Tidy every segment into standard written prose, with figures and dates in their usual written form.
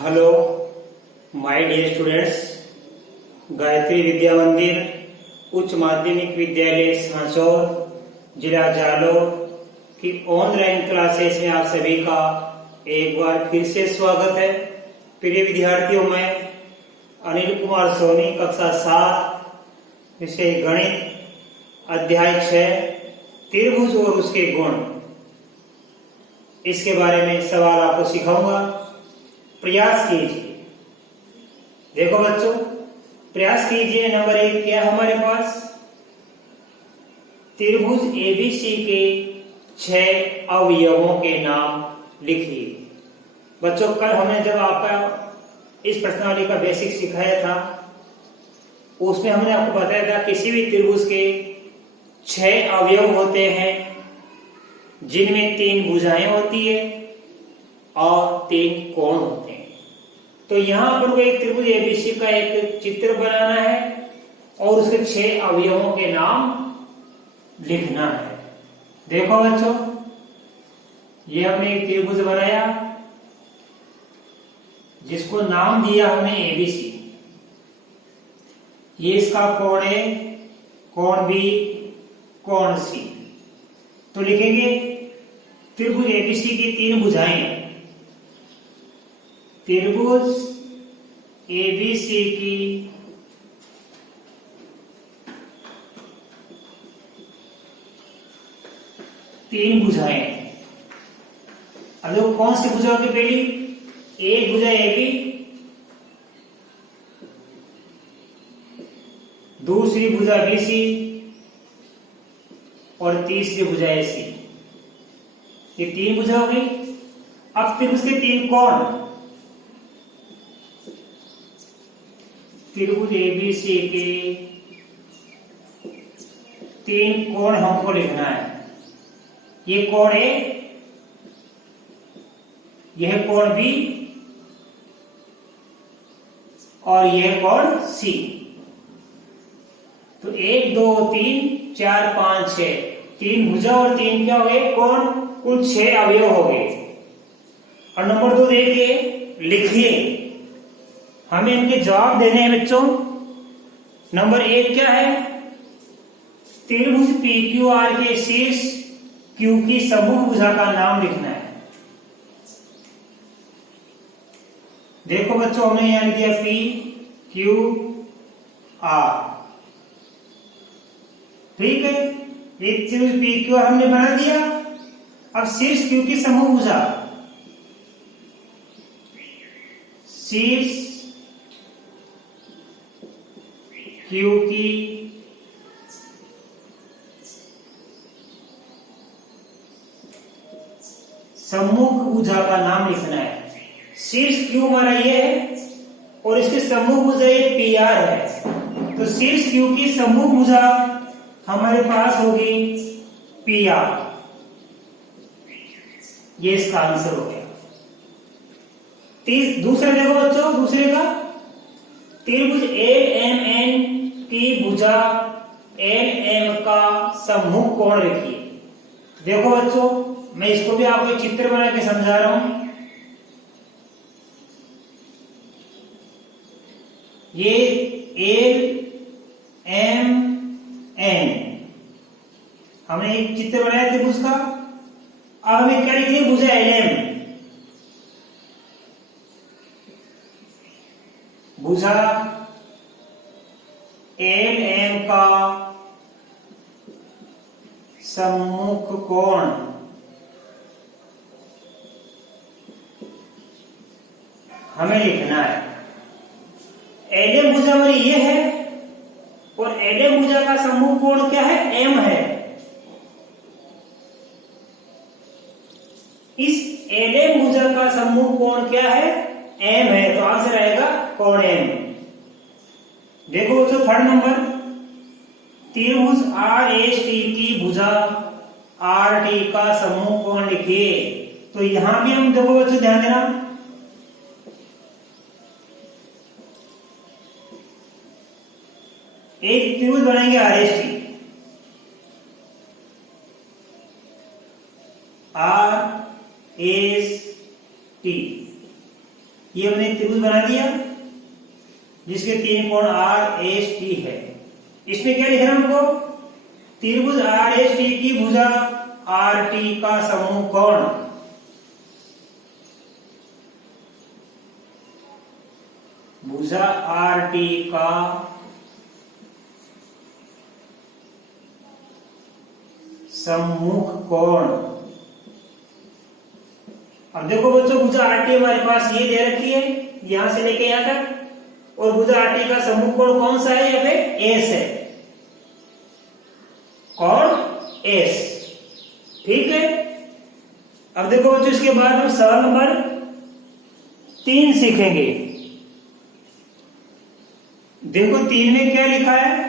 Hello my dear students, Gayatri Vidya Mandir Uchch माध्यमिक विद्यालय सांचौर जिला जालौर की ऑनलाइन क्लासेस में आप सभी का एक बार फिर से स्वागत है। प्रिय विद्यार्थियों, मैं अनिल कुमार सोनी, कक्षा 7, विषय गणित, अध्याय 6 त्रिभुज और उसके गुण, इसके बारे में सवाल आपको सिखाऊंगा। प्रयास कीजिए। देखो बच्चों, प्रयास कीजिए। नंबर 1 क्या है हमारे पास? त्रिभुज एबीसी के 6 अवयवों के नाम लिखिए। बच्चों, कल हमने जब आपका इस प्रश्नावली का बेसिक सिखाया था, उसमें हमने आपको बताया था किसी भी त्रिभुज के 6 अवयव होते हैं, जिनमें 3 भुजाएं होती है और 3 कोण होते हैं। तो यहां पर एक त्रिभुज एबीसी का एक चित्र बनाना है और उसके 6 अवयवों के नाम लिखना है। देखो बच्चों, ये हमने एक त्रिभुज बनाया जिसको नाम दिया हमने एबीसी। ये इसका कोण ए, कोण बी, कोण सी। तो लिखेंगे त्रिभुज एबीसी की 3 भुजाएं। त्रिभुज एबीसी की 3 भुजाएं। अब देखो कौन सी भुजा होगी? पहली एक भुजा एबी, दूसरी भुजा बीसी और तीसरी भुजा एसी। ये 3 भुजा हो गई। अब त्रिभुज के 3 कोण। त्रिभुज एबीसी के 3 कोण हमको लिखना है। ये कोण ए, यह कोण बी और यह कोण सी। तो 1 2 3 4 5 6 3 भुजा और 3 क्या हो गए? कोण। कुल 6 अवयव हो गए। और नंबर 2 देखिए, लिखिए। हमें इनके जवाब देने हैं बच्चों। नंबर 1 क्या है? त्रिभुज PQR के शीर्ष Q की समूह भुजा का नाम लिखना है। देखो बच्चों, हमने यहां लिख दिया PQR। ठीक है, एक त्रिभुज PQR हमने बना दिया। अब शीर्ष Q की समूह भुजा, शीर्ष Q की सम्मुख भुजा का नाम लिखना है। शीर्ष Q हमारा ये है और इसके सम्मुख भुजा ये PR है। तो शीर्ष Q की सम्मुख भुजा हमारे पास होगी PR। ये इसका आंसर हो गया। दूसरा देखो बच्चों, दूसरे का त्रिभुज LMN की भुजा LM का सम्मुख कोण लिखिए। देखो बच्चों, मैं इसको भी आपको एक चित्र बना के समझा रहा हूं। ये LMN हमने एक चित्र बनाया त्रिभुज का। अब हमें क्या लिखिए? भुजा LM। भुजा LM का सम्मुख कोण हमें लिखना है। LM भुजा हमारी ये है और LM भुजा का सम्मुख कोण क्या है? M है। इस LM भुजा का सम्मुख कोण क्या है? M है। तो आंसर आएगा कोण M। देखो बच्चों, थर्ड नंबर, त्रिभुज RST की भुजा RT का सम्मुख कोण लिखिए। तो यहां भी हम देखो बच्चों, ध्यान देना, एक त्रिभुज बनाएंगे RST। RST ये हमने त्रिभुज बना दिया जिसके 3 कोण आर एस टी है। इसमें क्या लिखना हमको? त्रिभुज आर एस टी की भुजा आर टी का समूह कोण भुजा आर टी का सम्मुख कोण। अब देखो बच्चों, भुजा आर टी हमारे पास ये दे रखी है यहां से लेके यहां तक, और भुजा आर टी का सम्मुख कोण कौन सा है? यहाँ पे एस है, कोण एस। ठीक है। अब देखो बच्चों, इसके बाद हम सवाल नंबर 3 सीखेंगे। देखो 3 में क्या लिखा है?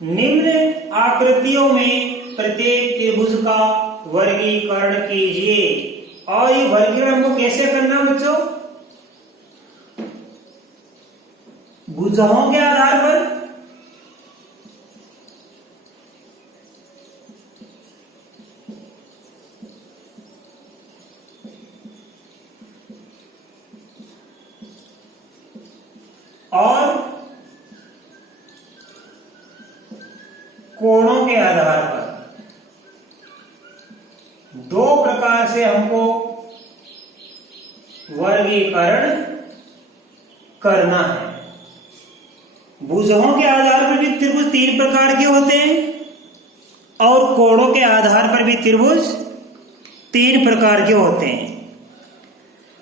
निम्न आकृतियों में प्रत्येक त्रिभुज का वर्गीकरण कीजिए। और ये वर्गीकरण को कैसे करना बच्चों? भुजाओं के आधार पर। और कोणों के आधार पर। 2 प्रकार से हमको वर्गीकरण करना है। भुजाओं के आधार पर भी त्रिभुज 3 प्रकार के होते हैं और कोणों के आधार पर भी त्रिभुज 3 प्रकार के होते हैं।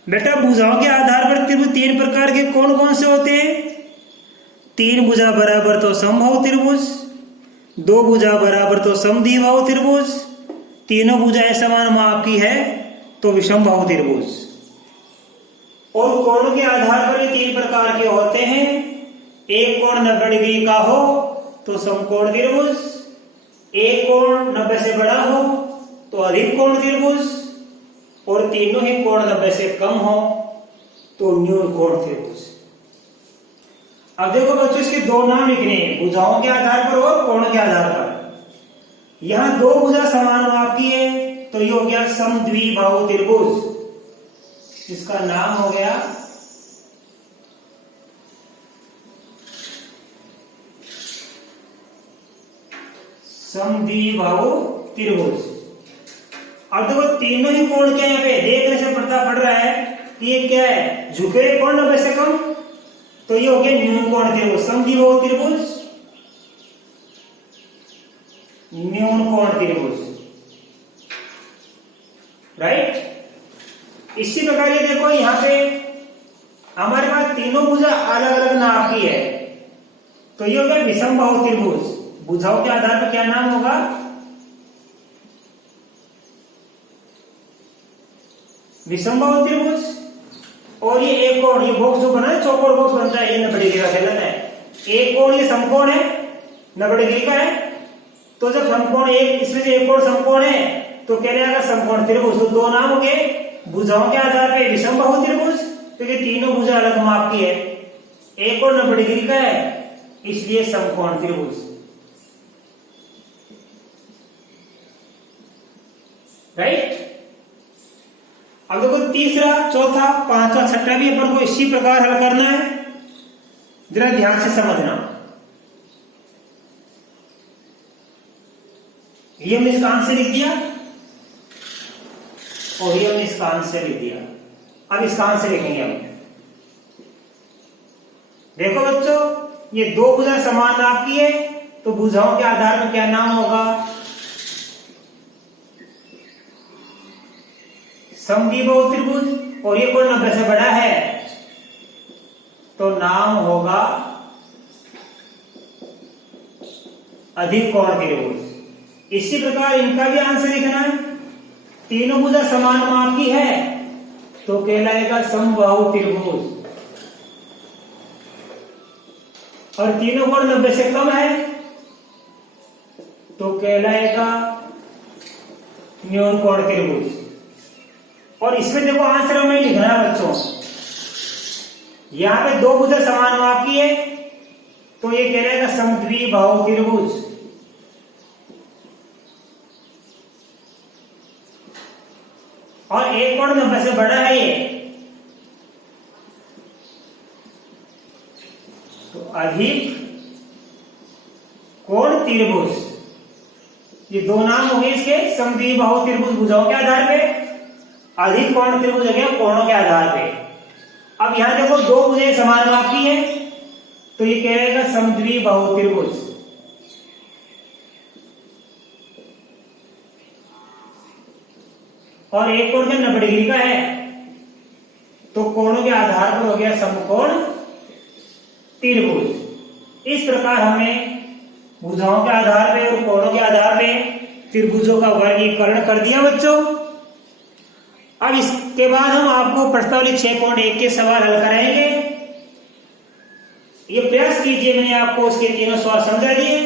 बेटा, भुजाओं के आधार पर त्रिभुज 3 प्रकार के कौन कौन से होते हैं? 3 भुजा बराबर तो समबाहु त्रिभुज, 2 भुजा बराबर तो समद्विबाहु त्रिभुज, तीनों भुजाएं समान माप की है तो विषमबाहु त्रिभुज। और कोणों के आधार पर ये 3 प्रकार के होते हैं। एक कोण 90 डिग्री का हो तो समकोण त्रिभुज, एक कोण 90 से बड़ा हो तो अधिक कोण त्रिभुज, और तीनों ही कोण 90 से कम हो तो न्यून कोण त्रिभुज। अब देखो बच्चों, इसके 2 नाम लिखने हैं, भुजाओं के आधार पर और कोणों के आधार पर। यहां 2 भुजा समान माप की है तो ये हो गया समद्विबाहु त्रिभुज। इसका नाम हो गया समद्विबाहु त्रिभुज। अब देखो तीनों ही कोण क्या है? यहाँ पे देखने से पता पड़ रहा है कि ये क्या है? झुके कोण 90 से कम, तो ये हो गया न्यून कोण त्रिभुज, समद्विबाहु त्रिभुज, न्यून कोण त्रिभुज। राइट। इसी प्रकार ये देखो, यहां पे हमारे पास तीनों भुजा अलग अलग नाप की है तो ये हो गया विषमबाहु त्रिभुज। भुजाओं के आधार पर क्या नाम होगा? विषमबाहु त्रिभुज। और ये एक कोण, ये बॉक्स जो बना है, चौकोर बॉक्स बनता है, ये 90 डिग्री का गलत है। एक कोण ये समकोण है, 90 डिग्री का है, तो जब समकोण एक, इसमें से एक कोण समकोण है तो कहलाएगा समकोण त्रिभुज। तो 2 नाम हो गए। भुजाओं के आधार पर विषमबाहु त्रिभुज क्योंकि तीनों भुजा अलग माप की है, एक कोण 90 डिग्री का है इसलिए समकोण त्रिभुज। राइट। अब देखो तीसरा, चौथा, पांचवा, छठा भी अपन को इसी प्रकार हल करना है। जरा ध्यान से समझना। ये हमने इसका आंसर लिख दिया और ये हमने इसका आंसर लिख दिया। अब इसका आंसर लिखेंगे हम। देखो बच्चों, ये 2 भुजा समान नाप की है तो भुजाओं के आधार पर क्या नाम होगा? समद्विबाहु त्रिभुज। और ये कोण 90 से बड़ा है तो नाम होगा अधिक कोण त्रिभुज। इसी प्रकार इनका भी आंसर लिखना है। तीनों भुजा समान माप की है तो कहलाएगा समबाहु त्रिभुज, और तीनों कोण 90 से कम है तो कहलाएगा न्यून कोण त्रिभुज। और इसमें देखो आंसर हमें लिखना है बच्चों, यहां पे 2 भुजा समान माप की है तो ये कहलाएगा समद्विबाहु त्रिभुज। और एक कोण 90 से बड़ा है ये अधिक कोण त्रिभुज, ये दो नाम हो गए इसके समद्विबाहु त्रिभुज भुजाओं के आधार पे, अधिक कोण त्रिभुज हो गया कोणों के आधार पे। अब यहां देखो दो भुजाएं समान माप की है तो ये कहलाएगा समद्विबाहु त्रिभुज। और एक कोण 90 डिग्री का है तो कोणों के आधार पर हो गया समकोण त्रिभुज। इस प्रकार हमने भुजाओं के आधार पे और कोणों के आधार पे त्रिभुजों का वर्गीकरण कर दिया बच्चों। अब इसके बाद हम आपको प्रश्नावली 6.1 के सवाल हल कराएंगे। ये प्रयास कीजिए, मैंने आपको उसके तीनों सवाल समझा दिए,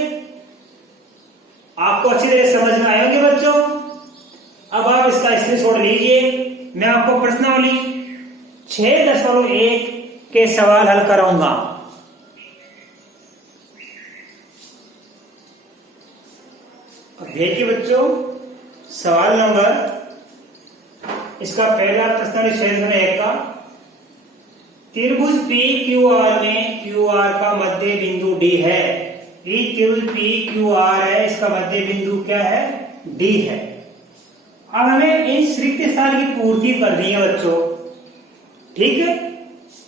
आपको अच्छी तरह समझ में आएंगे बच्चों। अब आप इसका स्क्रीनशॉट लीजिए, मैं आपको प्रश्नावली 6.1 के सवाल हल कराऊंगा। देखिए बच्चों, सवाल नंबर इसका पहला प्रश्न 6.1 का, त्रिभुज पी क्यू आर में क्यू आर का मध्य बिंदु डी है। ये त्रिभुज पी क्यू आर है, इसका मध्य बिंदु क्या है? डी है। अब हमें इस रिक्त स्थान की पूर्ति करनी है बच्चों, ठीक है।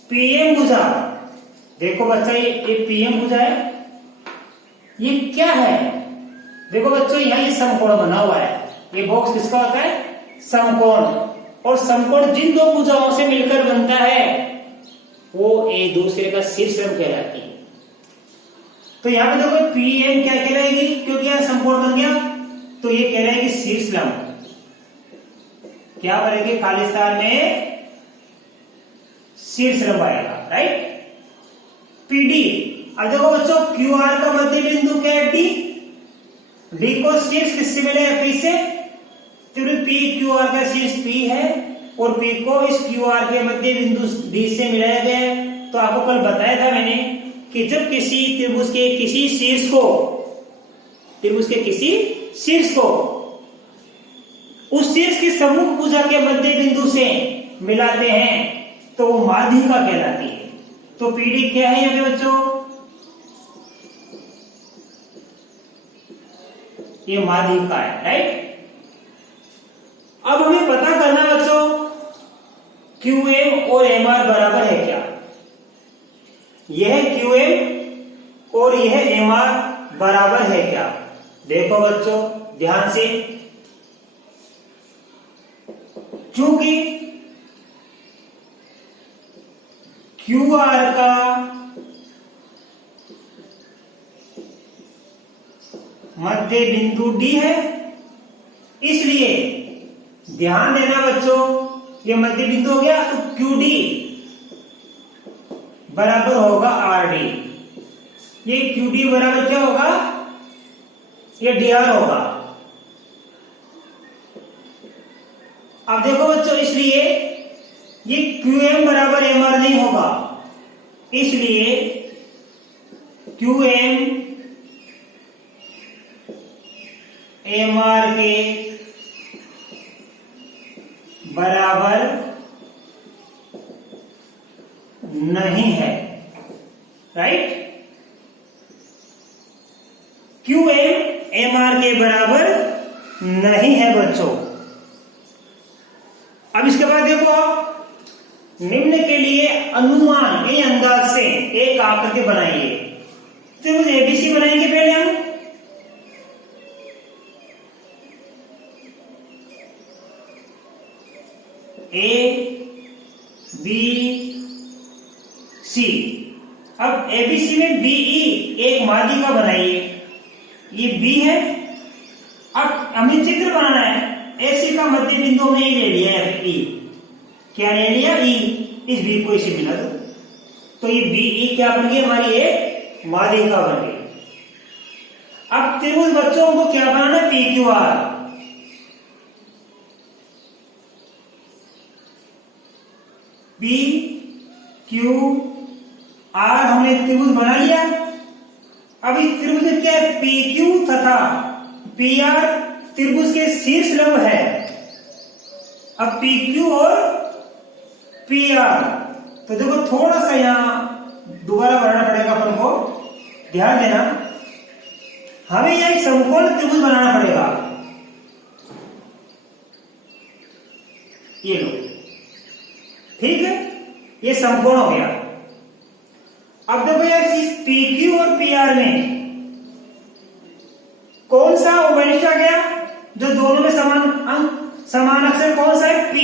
पीएम भुजा, देखो बच्चा ये पीएम भुजा है, ये क्या है? देखो बच्चों यहाँ ये समकोण बना हुआ है, ये बॉक्स किसका होता है? समकोण। और समकोण जिन दो भुजाओं से मिलकर बनता है वो एक दूसरे का शीर्षलंब कहलाती है। तो यहाँ पे देखो पीएम क्या कहलाएगी, क्योंकि यहाँ समकोण बन गया तो ये कहलाएगी शीर्षलंब। क्या बनेगी? खाली स्थान में शीर्षलंब आएगा, राइट। पीडी, अब देखो बच्चों क्यू आर का मध्य बिंदु क्या है? डी। डी को शीर्ष किससे मिलेगा? पी से। पी क्यू आर का शीर्ष पी है और पी को इस क्यू आर के मध्य बिंदु डी से मिलाया गया है। तो आपको कल बताया था मैंने कि जब किसी त्रिभुज के किसी शीर्ष को उस शीर्ष की सम्मुख भुजा के मध्य बिंदु से मिलाते हैं तो वो माध्यिका कहलाती है। तो पीडी क्या है यहाँ पे बच्चों? ये माध्यिका है, राइट। अब हमें पता करना बच्चों QM और MR बराबर है क्या? यह QM और यह MR बराबर है क्या? देखो बच्चों ध्यान से, चूंकि QR का मध्य बिंदु D है, इसलिए ध्यान देना बच्चों, ये मध्य बिंदु हो गया तो QD बराबर होगा RD। ये QD बराबर क्या होगा? ये DR होगा। अब देखो बच्चों, इसलिए ये QM बराबर MR नहीं होगा, इसलिए QM MR के बराबर नहीं है, राइट। QM MR के बराबर नहीं है बच्चों। अब इसके बाद देखो, निम्न के लिए अनुमान के अंदाज से एक आकृति बनाइए। तो मुझे एबीसी बनाएंगे पहले हम। A B C. अब एबीसी में बीई एक माध्यिका बनाइए, ये बी है। अब हमें चित्र बनाना है, एसी का मध्य बिंदु में ही ले लिया है ई। क्या ले लिया? ई। इस बी को इसे मिला दो तो ये बीई क्या बन गई? हमारी एक माध्यिका बन गई। अब त्रिभुज बच्चों को क्या बनाना है? P Q R. P Q R हमने त्रिभुज बना लिया। अब इस त्रिभुज में क्या है? पी क्यू तथा पी आर त्रिभुज के शीर्ष लंब है। अब पी क्यू और पी आर, तो देखो थोड़ा सा यहां दोबारा बनाना पड़ेगा अपन को। ध्यान देना, हमें यह एक समकोण त्रिभुज बनाना पड़ेगा। ये लो, ठीक है, ये समकोण हो गया। अब देखो यार, इस PQ और PR में कौन सा उभयनिष्ठ आ गया? जो दोनों में समान अक्षर कौन सा है? P।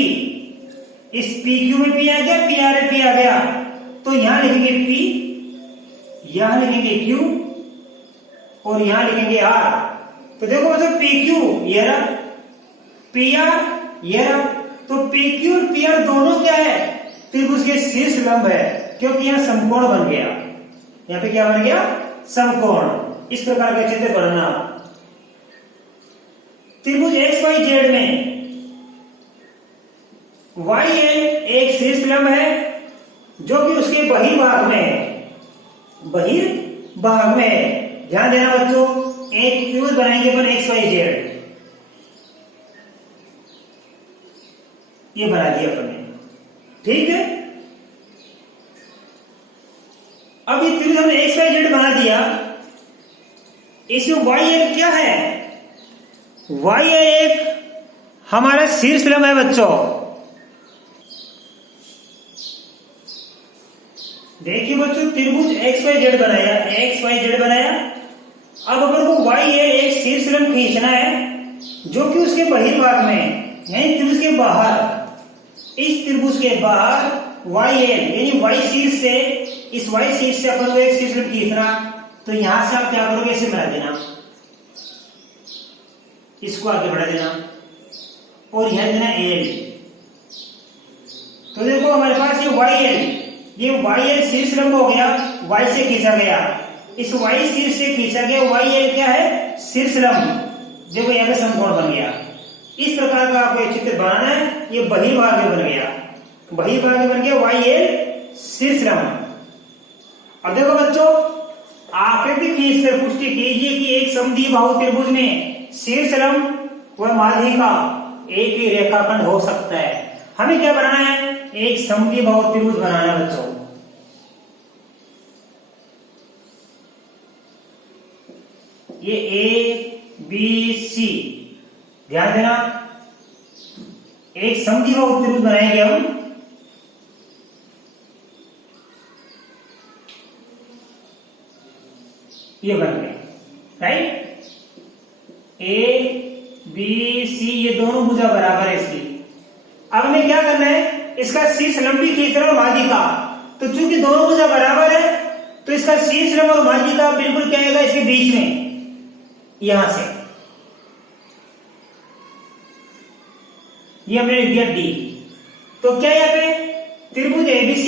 इस PQ में P आ गया, PR में P आ गया, तो यहां लिखेंगे P, यहां लिखेंगे Q और यहां लिखेंगे R। तो देखो बच्चों, PQ ये रहा, PR ये रहा, तो PQ और PR दोनों क्या है? त्रिभुज के शीर्ष लंब है, क्योंकि यहां समकोण बन गया। यहां पे क्या बन गया? समकोण। इस प्रकार का चित्र बनाना। त्रिभुज XYZ में YL एक शीर्ष लंब है जो कि उसके बहिर्भाग में है, बहिर्भाग में है। ध्यान देना बच्चों, एक त्रिभुज बनाएंगे अपन XYZ, ये बना दिया अपन ने, ठीक है। अब ये त्रिभुज हमने XYZ बना दिया, इसमें YL क्या है? YL एक हमारा शीर्ष लंब है बच्चों। देखिए बच्चों, त्रिभुज XYZ बनाया। अब अपन को YL एक शीर्ष लंब खींचना है जो कि उसके बहिर्भाग में, यानी त्रिभुज के बाहर, इस त्रिभुज के बाहर YL यानी Y शीर्ष से, इस Y शीर्ष से अपन को एक शीर्ष लंब खींचना। तो यहां से आप क्या करोगे? इसे बढ़ा देना, इसको आगे बढ़ा देना और यहां देना L। तो देखो हमारे पास ये YL शीर्ष लंब हो गया, Y से खींचा गया, इस Y शीर्ष से खींचा गया YL क्या है? शीर्ष लंब। देखो यहां पे समकोण बन गया। इस प्रकार का आपको चित्र बनाना है। ये बहिर्भाग में बन गया, बहिर्भाग में बन गया YL शीर्ष लंब। अब देखो बच्चों, आकृति खींचकर पुष्टि कीजिए कि एक समद्विबाहु त्रिभुज में शीर्ष लंब व माध्यिका एक ही रेखाखंड हो सकता है। हमें क्या बनाना है? एक समद्विबाहु त्रिभुज बनाना है बच्चों। ये ABC, ध्यान देना, एक समद्विबाहु त्रिभुज बनाएंगे हम। ये बन गया, राइट। ABC, ये दोनों भुजा बराबर है इसकी। अब हमें क्या करना है? इसका शीर्ष लंब भी खींचना और माध्यिका। तो चूंकि दोनों भुजा बराबर है, तो इसका शीर्ष लंब और माध्यिका बिल्कुल क्या आएगा? इसके बीच में, यहां से ये हमने लिख दिया D। तो क्या यहाँ पे त्रिभुज ABC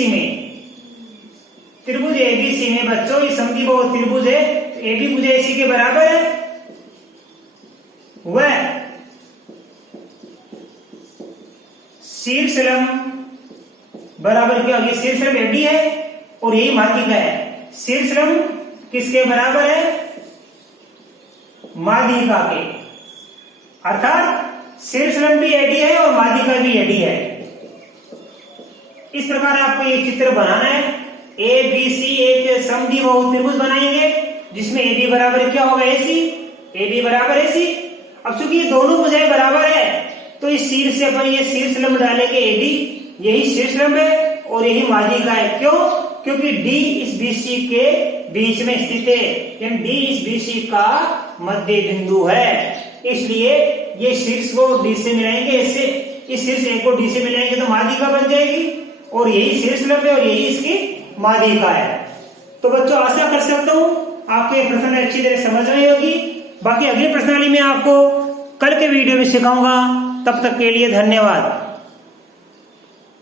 में बच्चों ये समद्विबाहु त्रिभुज है, तो AB भुजा AC के बराबर है। वह शीर्ष लंब बराबर क्या? ये शीर्ष लंब AD है और यही माध्यिका है। शीर्ष लंब किसके बराबर है? माध्यिका के, अर्थात शीर्ष लंब भी AD है और माध्यिका भी AD है। इस प्रकार आपको ये चित्र बनाना है। ABC एक समद्विबाहु त्रिभुज बनाएंगे जिसमें AB बराबर क्या होगा? AB बराबर AC। अब चूंकि ये दोनों भुजाएं बराबर है, तो इस शीर्ष से अपन ये शीर्ष लंब डालेंगे AD, यही शीर्ष लंब है और यही माध्यिका है। क्यों? क्योंकि D इस BC के बीच में स्थित है, यानी D इस BC का मध्य बिंदु है। इसलिए ये शीर्ष को D से मिलाएंगे, इससे इस शीर्ष A को D से मिलाएंगे तो माध्यिका बन जाएगी, और यही शीर्ष लंब है और यही इसकी माध्यिका है। तो बच्चों, आशा कर सकता हूं आपको ये प्रश्नावली अच्छी तरह समझ में होगी। बाकी अगली प्रश्नावली में आपको कल के वीडियो में सिखाऊंगा। तब तक के लिए धन्यवाद।